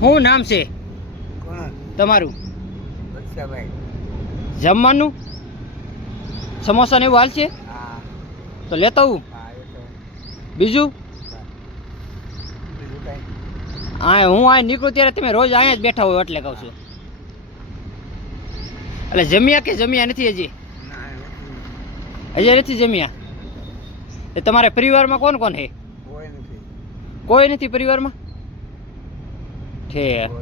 શું નામ છે? તમારું? જમવાનું? સમોસા ને એવું હાલ છે? તો લેતા હા બીજું? હા હું અહીં નીકળું ત્યારે તમે રોજ અહીંયા જ બેઠા હોય એટલે કહું છું. એટલે જમ્યા કે જમ્યા નથી હજી? હજી નથી જમ્યા? એ તમારા પરિવારમાં કોણ કોણ છે? કોઈ નથી પરિવારમાં? છે. તો?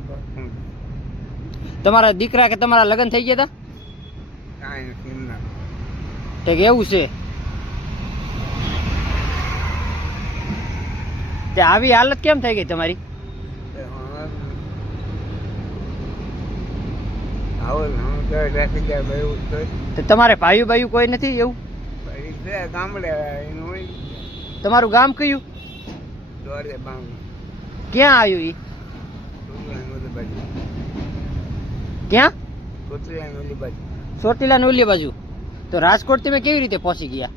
તમારા દીકરા કે તમારા લગ્ન થઈ ગયા હતા એમના કે એવું છે. તે આવી હાલત કેમ થઈ ગઈ તમારી? તમારે ભાઈ આવો હું તો ભાઈ તો તો કોઈ નથી એવું? તમારું ગામ કયું? ક્યાં આવ્યું એ ઓલી બાજુ. ક્યાં? કોતરાની ઓલી બાજુ. ચોટીલા ઓલી બાજુ. તો રાજકોટ તમે કેવી રીતે પહોંચી ગયા?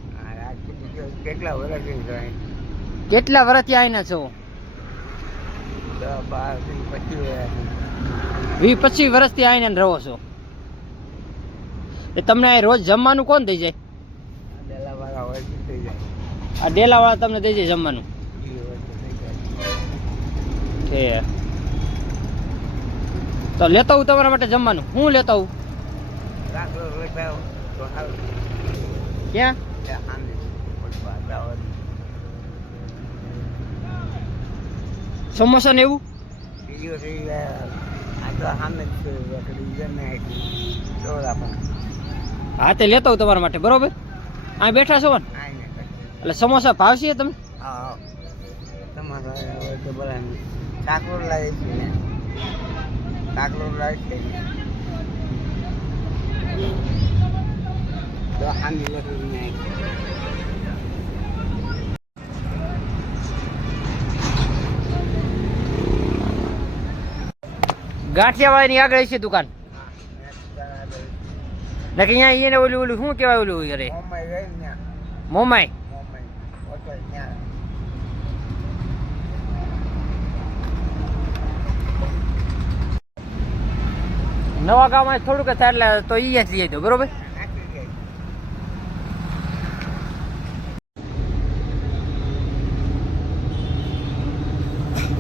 કેટલા વર્ષ કેટલા વર્ષથી આવીને છો? વીસ પચીસ વર્ષથી આવીને રહો છો. એ તમને અહીં રોજ જમવાનું કોણ દઈ જાય? આ ડેલાવાળા તમને દઈ જાય જમવાનું? હોય તો લેતો હું તમારા માટે જમવાનું. હું લેતા હું ક્યાં. સમોસા ને એવું? આ હા તે લેતા હું તમારા માટે બરોબર? અહીં બેઠા છો ને એટલે સમોસા ભાવશે તમને? હા તમારા હોય રાઈટ થઈ તો ગાંઠિયાવાળાની આગળ છે દુકાન. ને કે અહીંયા એને ઓલું ઓલું શું કહેવાય ઓલું અરે મોમાઈ મોમાઈ. નવા ગામમાં થોડુંક થાય એટલે તો એ જ લઈ દો બરોબર?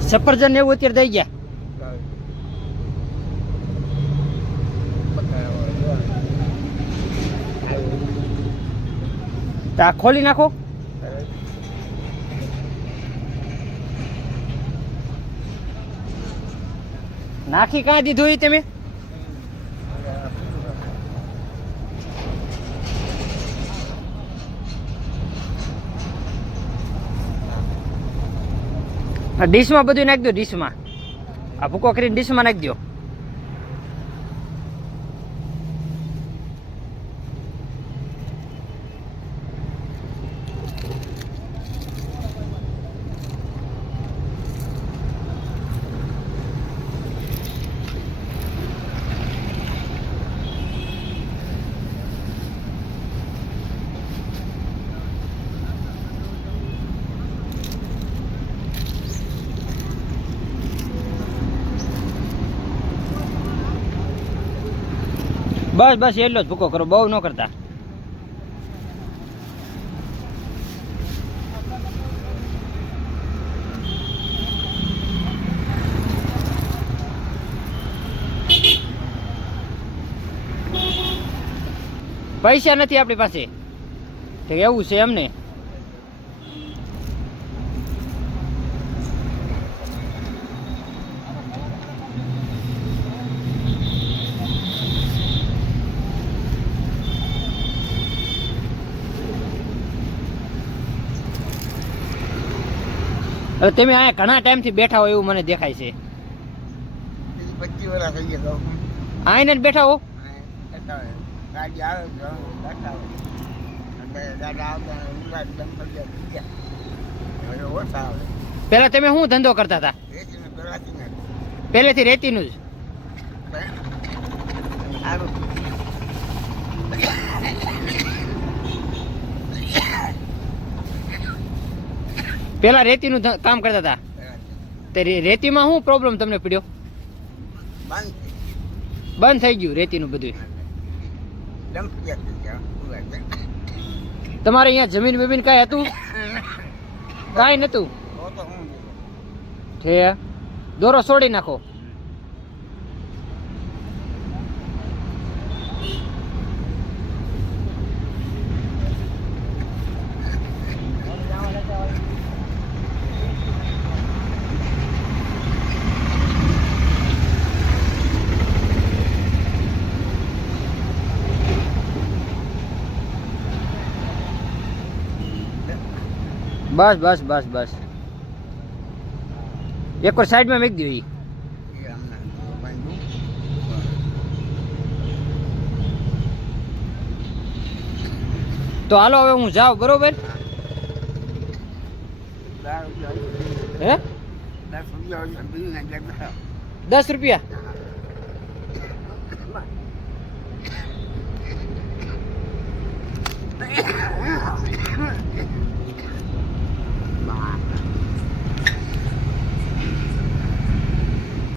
સફરજન એવું અત્યારે દઈ ગયા? ખોલી નાખો. નાખી કાં દીધું એ તમે આ ડીશમાં બધું નાખી દો ડીશમાં આ ભૂકો કરીને ડીશમાં નાખી દો બસ બસ, એટલો જ ભૂકો કરો બહુ ન કરતા. પૈસા નથી આપણી પાસે. એવું છે એમને. હવે તમે અહીંયા ઘણા ટાઈમથી બેઠા હોય એવું મને દેખાય છે. આઈને જ બેઠા હો. પેલા તમે શું ધંધો કરતા હતા? પહેલેથી રેતીનું જ? સારું. પહેલા રેતીનું કામ કરતા હતા. તે રેતીમાં શું પ્રોબ્લેમ તમને પડ્યો? બંધ થઈ ગયું રેતીનું બધું. તમારે અહીંયા જમીન બમીન કાંઈ હતું? કાંઈ નતું? તો તો હું છે દોરો છોડી નાખો. બસ બસ બસ બસ એક વાર સાઈડમાં મેક દો ઈ એ હમણાં બાંધ્યું. તો હાલો હવે હું જાઉં બરોબર? દસ રૂપિયા હે? દસ રૂપિયા હોય તો બીજું ના જતા. દસ રૂપિયા?